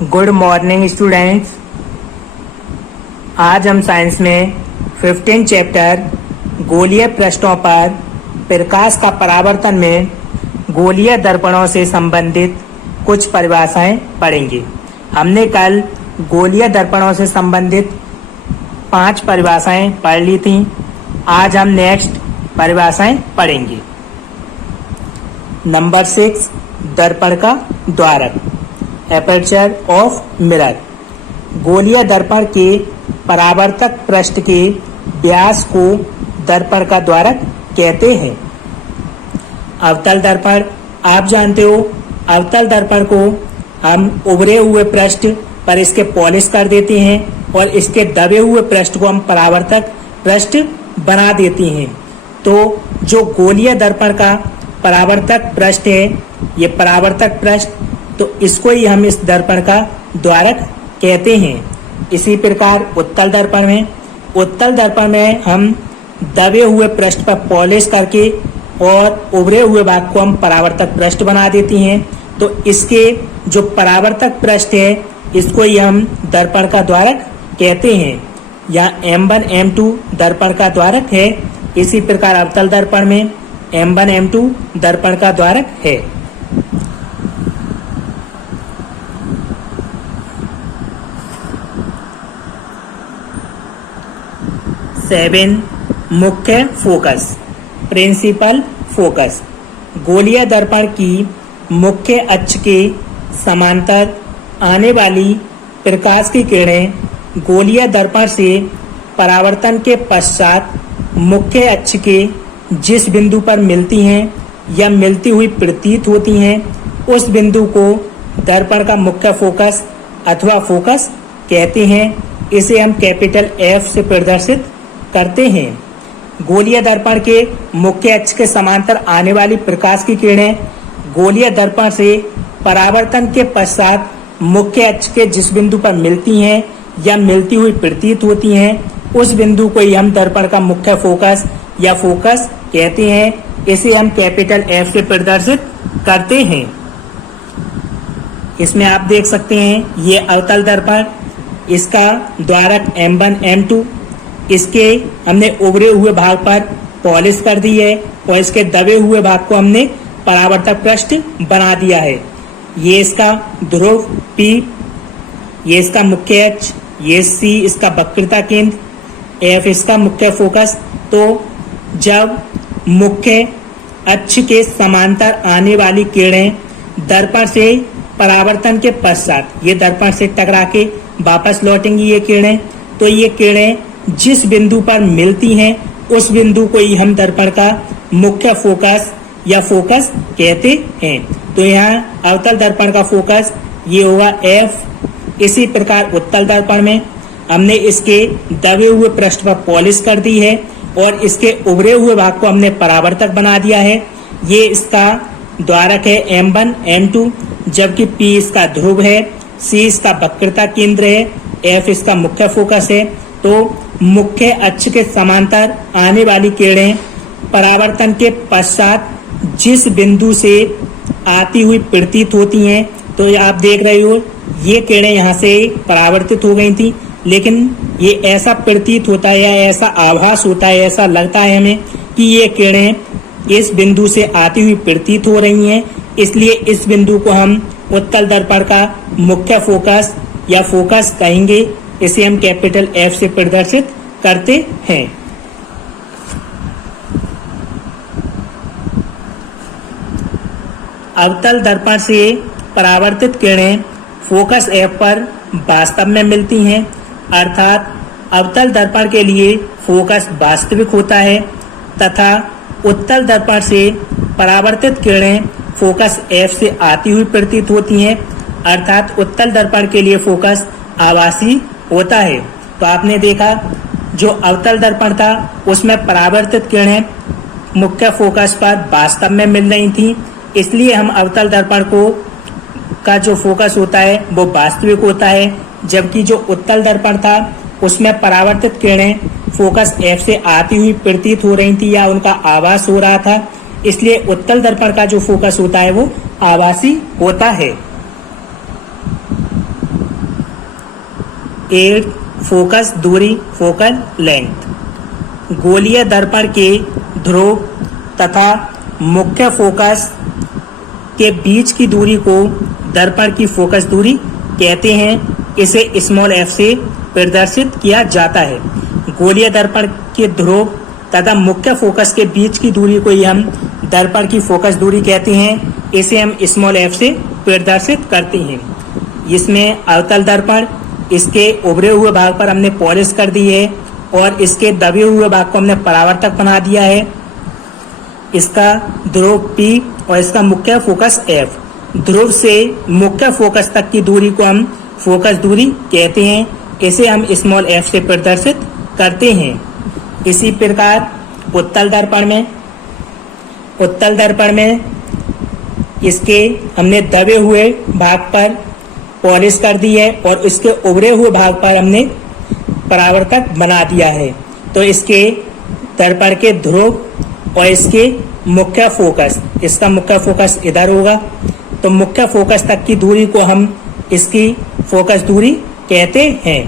Good morning students. आज हम science में 15 चैप्टर गोलीय पृष्ठों पर प्रकाश का परावर्तन में गोलीय दर्पणों से संबंधित कुछ परिभाषाएं पढ़ेंगे। हमने कल गोलीय दर्पणों से संबंधित 5 परिभाषाएं पढ़ ली थीं। आज हम नेक्स्ट परिभाषाएं पढ़ेंगे। नंबर 6, दर्पण का द्वारक, एपर्चर ऑफ मिरर। गोलीय दर्पण के परावर्तक पृष्ठ के व्यास को दर्पण का द्वारक कहते हैं। अवतल दर्पण, आप जानते हो, अवतल दर्पण को हम उभरे हुए पृष्ठ पर इसके पॉलिश कर देते हैं और इसके दबे हुए पृष्ठ को हम परावर्तक पृष्ठ बना देते हैं। तो जो गोलीय दर्पण का परावर्तक पृष्ठ है, ये परावर्तक पृष्ठ, तो इसको ही हम इस दर्पण का द्वारक कहते हैं। इसी प्रकार उत्तल दर्पण में हम दबे हुए पृष्ठ पर पॉलिश करके और उभरे हुए भाग को हम परावर्तक पृष्ठ बना देते हैं। तो इसके जो परावर्तक पृष्ठ है, इसको ही हम दर्पण का द्वारक कहते हैं। यहाँ M1 M2 दर्पण का द्वारक है। इसी प्रकार अवतल दर्पण में M1 M2 दर्पण का द्वारक है। सेवन, मुख्य फोकस, प्रिंसिपल फोकस। गोलीय दर्पण की मुख्य अक्ष के समांतर आने वाली प्रकाश की किरणें गोलीय दर्पण से परावर्तन के पश्चात मुख्य अक्ष के जिस बिंदु पर मिलती हैं या मिलती हुई प्रतीत होती हैं, उस बिंदु को दर्पण का मुख्य फोकस अथवा फोकस कहते हैं। इसे हम कैपिटल F से प्रदर्शित करते हैं। गोलीय दर्पण के मुख्य अक्ष के समांतर आने वाली प्रकाश की किरणें गोलीय दर्पण से परावर्तन के पश्चात मुख्य अक्ष के जिस बिंदु पर मिलती हैं या मिलती हुई प्रतीत होती हैं, उस बिंदु को ही हम दर्पण का मुख्य फोकस या फोकस कहते हैं। इसे हम कैपिटल F से प्रदर्शित करते हैं। इसमें आप देख सकते हैं, ये अवतल दर्पण, इसका द्वारक M1 M2, इसके हमने उभरे हुए भाग पर पॉलिश कर दी है और इसके दबे हुए भाग को हमने परावर्तक पृष्ठ बना दिया है। ये इसका ध्रुव P, ये इसका मुख्य अक्ष, ये C इसका वक्रता केंद्र, F इसका मुख्य फोकस। तो जब मुख्य अक्ष के समांतर आने वाली किरणें दर्पण से परावर्तन के पश्चात ये दर्पण से टकरा के वापस लौटेंगी ये किरणें, तो ये किरणें जिस बिंदु पर मिलती हैं, उस बिंदु को ही हम दर्पण का मुख्य फोकस या फोकस कहते हैं। तो यहाँ अवतल दर्पण का फोकस ये होगा F। इसी प्रकार उत्तल दर्पण में हमने इसके दबे हुए पृष्ठ पर पॉलिश कर दी है और इसके उभरे हुए भाग को हमने परावर्तक बना दिया है। ये इसका द्वारक है M1 M2, जबकि P इसका ध्रुव है, C इसका वक्रता केंद्र है, F इसका मुख्य फोकस है। तो मुख्य अक्ष के समांतर आने वाली किरणें परावर्तन के पश्चात जिस बिंदु से आती हुई प्रतीत होती हैं, तो आप देख रहे हो ये किरणें यहाँ से परावर्तित हो गई थी, लेकिन ये ऐसा प्रतीत होता है या ऐसा आभास होता है, ऐसा लगता है हमें कि ये किरणें इस बिंदु से आती हुई प्रतीत हो रही हैं। इसलिए इस बिंदु को हम उत्तल दर्पण का मुख्य फोकस या फोकस कहेंगे। इसे हम कैपिटल F से प्रदर्शित करते हैं। अवतल दर्पण से परावर्तित किरणें फोकस F पर वास्तव में मिलती हैं, अर्थात अवतल दर्पण के लिए फोकस वास्तविक होता है तथा उत्तल दर्पण से परावर्तित किरणें फोकस F से आती हुई प्रतीत होती हैं, अर्थात उत्तल दर्पण के लिए फोकस आभासी होता है। तो आपने देखा, जो अवतल दर्पण था उसमें परावर्तित किरणें मुख्य फोकस पर वास्तव में मिल रही थी, इसलिए हम अवतल दर्पण को का जो फोकस होता है वो वास्तविक होता है। जबकि जो उत्तल दर्पण था उसमें परावर्तित किरणें फोकस F से आती हुई प्रतीत हो रही थी या उनका आभास हो रहा था, इसलिए उत्तल दर्पण का जो फोकस होता है वो आभासी होता है। 8 फोकस दूरी फोकल लेंथ। गोलीय दर्पण के ध्रुव तथा मुख्य फोकस के बीच की दूरी को दर्पण की फोकस दूरी कहते हैं। इसे स्मॉल f से प्रदर्शित किया जाता है। गोलीय दर्पण के ध्रुव तथा मुख्य फोकस के बीच की दूरी को ही हम दर्पण की फोकस दूरी कहते हैं। इसे हम स्मॉल f से प्रदर्शित करते हैं। इसमें अवतल दर्पण, इसके उभरे हुए भाग पर हमने पॉलिश कर दी है और इसके दबे हुए भाग को हमने परावर्तक बना दिया है। इसका ध्रुव P और इसका मुख्य फोकस F। ध्रुव से मुख्य फोकस तक की दूरी को हम फोकस दूरी कहते हैं। इसे हम स्मॉल f से प्रदर्शित करते हैं। इसी प्रकार उत्तल दर्पण में इसके हमने दबे हुए भाग पर पॉलिश कर दी है और इसके उभरे हुए भाग पर हमने परावर्तक बना दिया है। तो इसके दर्पण के ध्रुव और इसके मुख्य फोकस, इसका मुख्य फोकस इधर होगा, तो मुख्य फोकस तक की दूरी को हम इसकी फोकस दूरी कहते हैं।